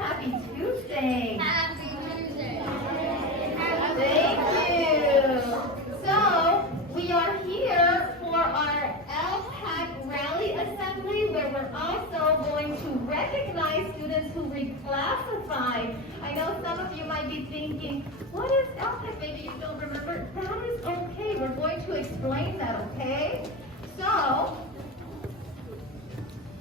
Happy Tuesday. Happy Tuesday. Thank you. So, we are here for our ELPAC Rally Assembly where we're also going to recognize students who reclassify. I know some of you might be thinking, what is ELPAC? Maybe you don't remember. That is okay. We're going to explain that, okay? So,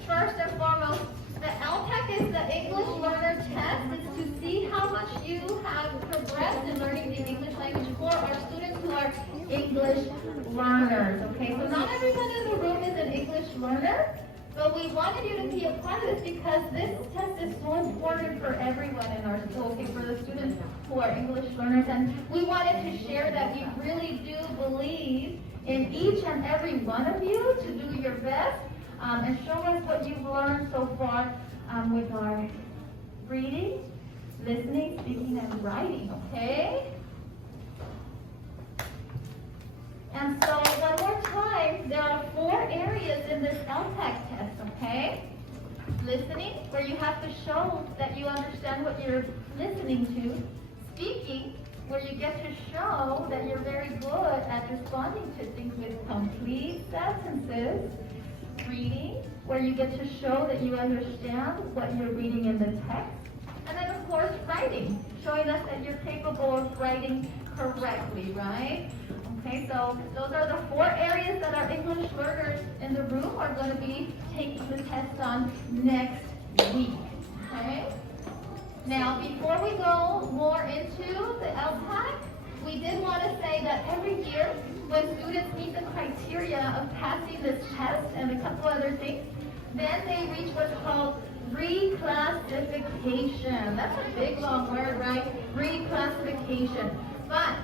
first and foremost, the ELPAC is the English Learner Test. It's to see how much you have progressed in learning the English language for our students who are English learners. Okay, so not everyone in the room is an English learner, but we wanted you to be a part of this because this test is so important for everyone in our school, okay, for the students who are English learners. And we wanted to share that we really do believe in each and every one of you to do your best. And show us what you've learned so far with our reading, listening, speaking, and writing, okay? And so one more time, there are 4 areas in this ELPAC test, okay? Listening, where you have to show that you understand what you're listening to. Speaking, where you get to show that you're very good at responding to things with complete sentences. Reading, where you get to show that you understand what you're reading in the text. And then, of course, writing, showing us that you're capable of writing correctly, right? Okay, so those are the 4 areas that our English learners in the room are going to be taking the test on next week, okay? Now, before we go more into the ELPAC, we did want to say that every year, when students meet the criteria of passing this test and a couple other things, then they reach what's called reclassification. That's a big long word, right? Reclassification. But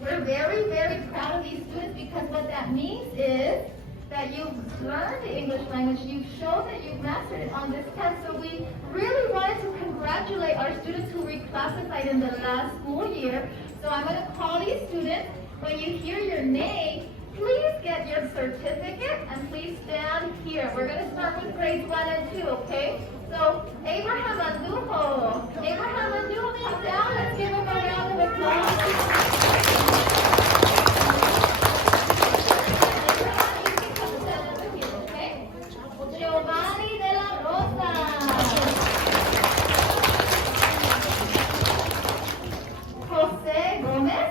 we're very, very proud of these students because what that means is that you've learned the English language, you've shown that you've mastered it on this test. So we really wanted to congratulate our students who reclassified in the last school year. So I'm going to call these students. When you hear your name, please get your certificate and please stand here. We're going to start with grades 1 and 2, okay? So, Abraham Andujo. Abraham Andujo, come down. Let's give him a round of applause. Okay? Giovanni de la Rosa. Jose Gomez.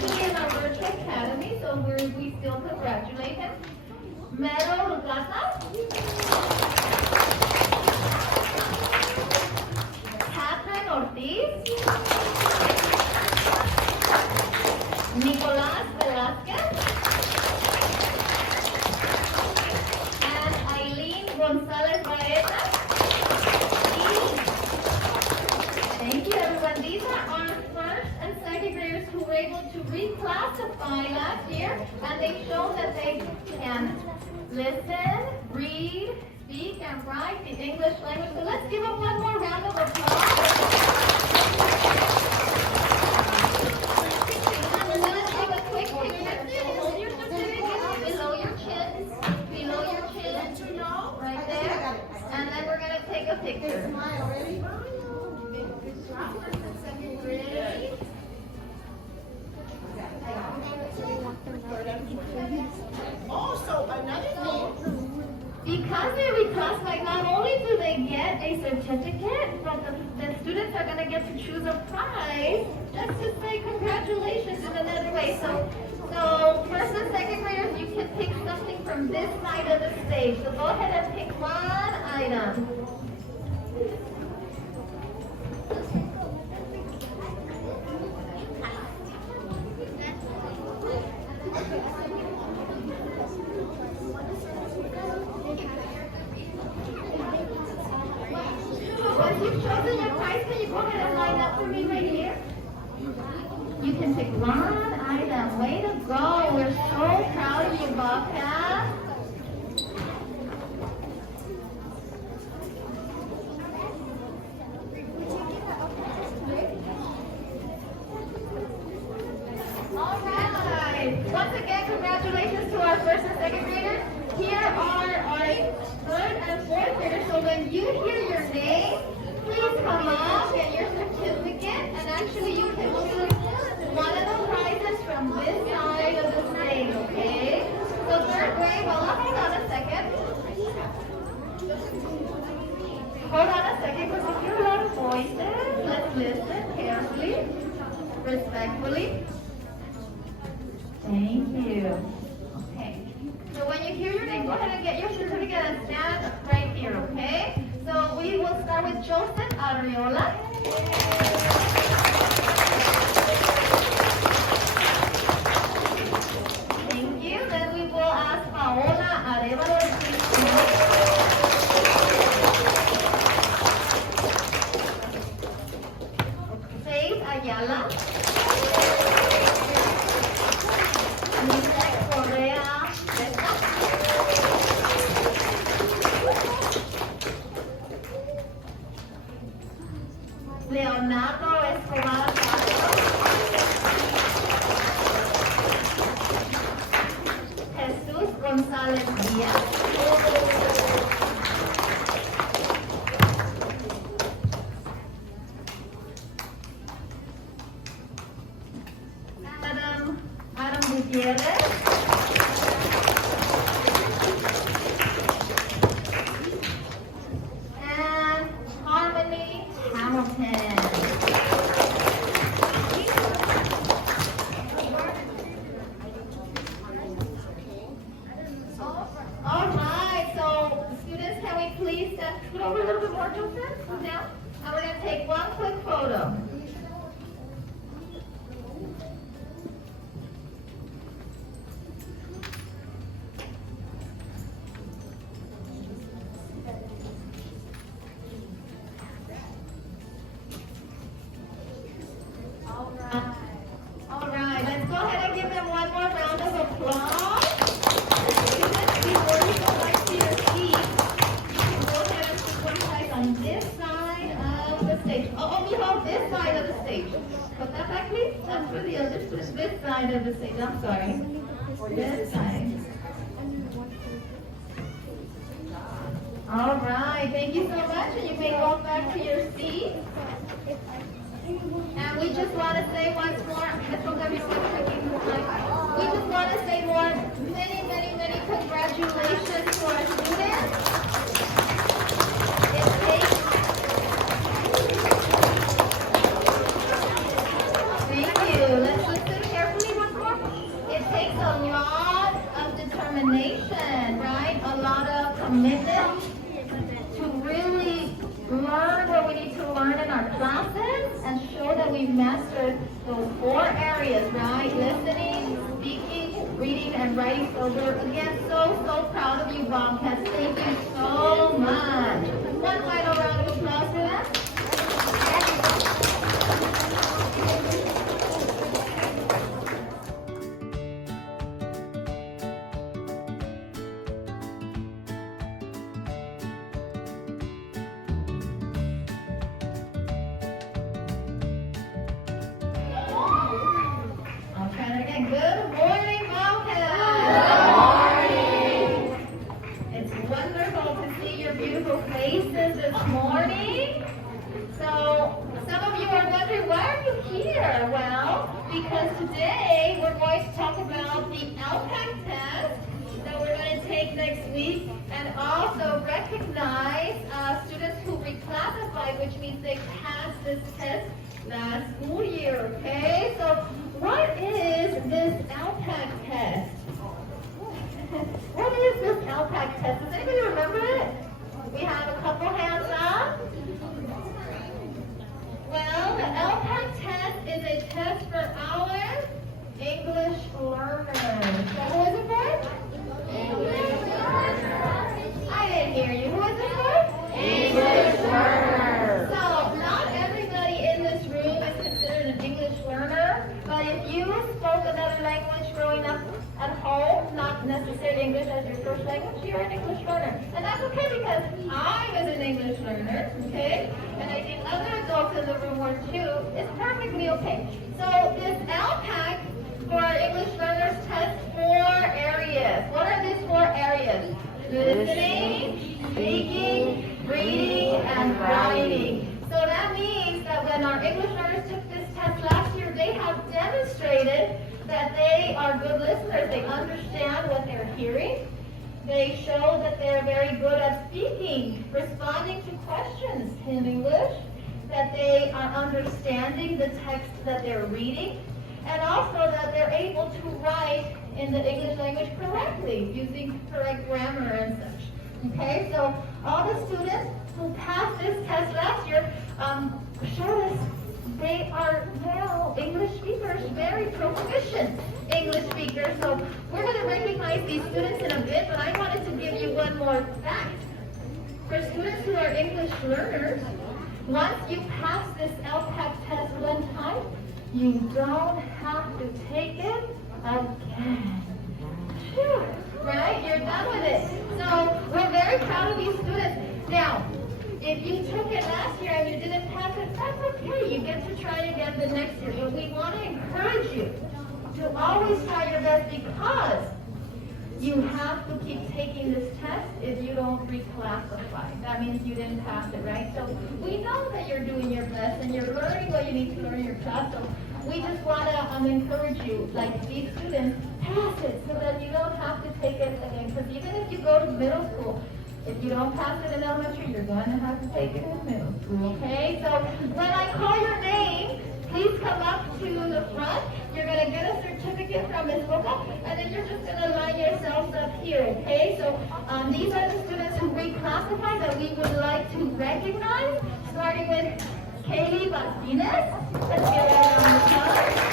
In our virtual academy, so we still congratulate him. Mero Lucasa, Catherine Ortiz, Nicolás Velázquez, and Aileen González Baeza. Thank you, everyone. These are our first and second graders who were able to reclassify last year, and they've shown that they can listen, read, speak, and write the English language. So let's give them one more round of applause. And then let's take a quick picture. Hold your certificate below your chin, right there. And then we're going to take a picture. Also, another thing, because they reclassified, not only do they get a certificate, but the students are going to get to choose a prize just to say congratulations in another way. So first and second graders, you can pick something from this side of the stage. So go ahead and pick one item. Once you've chosen your prize, can you go ahead and line up for me right here? You can pick one item. Way to go. We're so proud of you, Bobcat. All right. Once again, congratulations to our first and second graders. Here are our third and fourth graders. So when you hear your name, please come up, get your certificate, and actually you can choose one of the prizes from this side of the stage, okay? So third grade, well, hold on a second. Hold on a second, because we hear a lot of voices. Let's listen carefully, respectfully. Thank you. Okay. So when you hear your name, go ahead and get your certificate and stand right here, okay? So we will start with Joseph Arriola. Thank you. Then we will ask Paola Arevalo. Faith Ayala. Leonardo Escobar Castro. Jesus González Díaz. Adam Gutierrez. And Harmony Hamilton. All right, so students, can we please scoot over a little bit more, Joseph? Come down. And we're going to take one quick photo. All right, let's go ahead and give them one more round of applause. Students, before you go back to your seat, you can go ahead and put one side on this side of the stage. Oh, we hold this side of the stage. Put that back, please. That's for the other students. This side of the stage. I'm sorry. This side. All right, thank you so much. And you may go back to your seat. And we just want to say once more, we just want to say many congratulations to our students. Thank you. Let's listen carefully once more. It takes a lot of determination, right? A lot of commitment to really learn what we need to learn in our classes and show that we mastered those 4 areas, right? Listening, speaking, reading, and writing. So we're, again, so proud of you, Bobcats. Thank you so much. One final round of applause for them. Good morning, Bobcats. Good morning. It's wonderful to see your beautiful faces this morning. So, some of you are wondering, why are you here? Well, because today we're going to talk about the ELPAC test that we're going to take next week, and also recognize students who reclassified, which means they passed this test last school year, okay? So what is this ELPAC test? What is this ELPAC test? Does anybody remember it? We have a couple hands up. Well, the ELPAC test is a test for our English learners. So who is it for? English learners. I didn't hear you. Who is it for? English learners. So not everybody in this room is considered an English learner, but if you spoke another language growing up at home, not necessarily English as your first language, you're an English learner. And that's okay because I was an English learner, okay? And I think other adults in the room were too. It's perfectly okay. So this ELPAC for our English learners tests 4 areas. What are these 4 areas? Listening, speaking, reading, English learners took this test last year, they have demonstrated that they are good listeners. They understand what they're hearing. They show that they're very good at speaking, responding to questions in English, that they are understanding the text that they're reading, and also that they're able to write in the English language correctly, using correct grammar and such. Okay, so all the students who passed this test last year showed us they are now English speakers, very proficient English speakers. So we're going to recognize these students in a bit, but I wanted to give you one more fact. For students who are English learners, once you pass this ELPAC test one time, you don't have to take it again. Phew, right? You're done with it. So we're very proud of these students. Now, if you took it last year and you didn't pass it, that's okay. You get to try again the next year. But we want to encourage you to always try your best, because you have to keep taking this test if you don't reclassify. That means you didn't pass it, right? So we know that you're doing your best and you're learning what you need to learn in your class. So we just want to encourage you, like these students, pass it so that you don't have to take it again. Because even if you go to middle school, if you don't pass it in elementary, you're going to have to take it in middle school, okay? So when I call your name, please come up to the front. You're going to get a certificate from Ms. Boca, and then you're just going to line yourselves up here, okay? So these are the students who reclassified that we would like to recognize, starting with Kaylee Martinez. Let's give her a round of applause.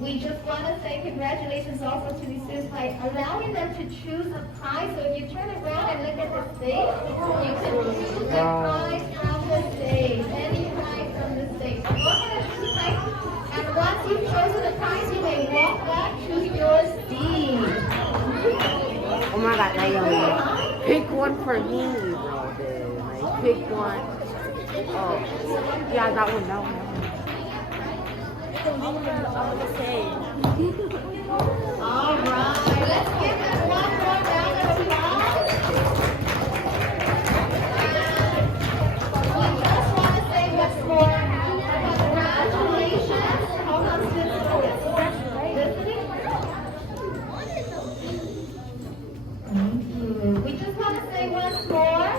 We just want to say congratulations also to these students by allowing them to choose a prize. So if you turn around and look at the stage, you can choose a prize from the stage, any prize from the stage. So go ahead and choose a prize. And once you've chosen a prize, you may walk back to your seat. Oh my God, Naomi. Pick one for me, bro. Like, pick one. Oh, yeah, that one, that one. All right, let's give them one more round of applause. We just want to say once more, congratulations. Hold on to this. Thank you. We just want to say once more,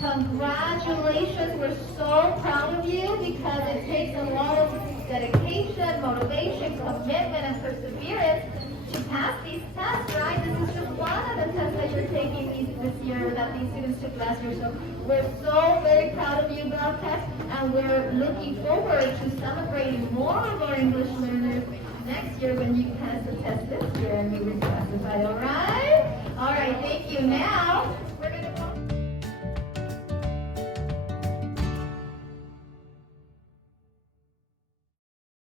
congratulations. We're so proud of you because it takes a lot of dedication, motivation, commitment, and perseverance to pass these tests, right? This is just one of the tests that you're taking this year, that these students took last year. So we're so very proud of you about tests, and we're looking forward to celebrating more of our English learners next year when you pass the test this year and you reclassify, all right? All right, thank you. Now, we're going to go.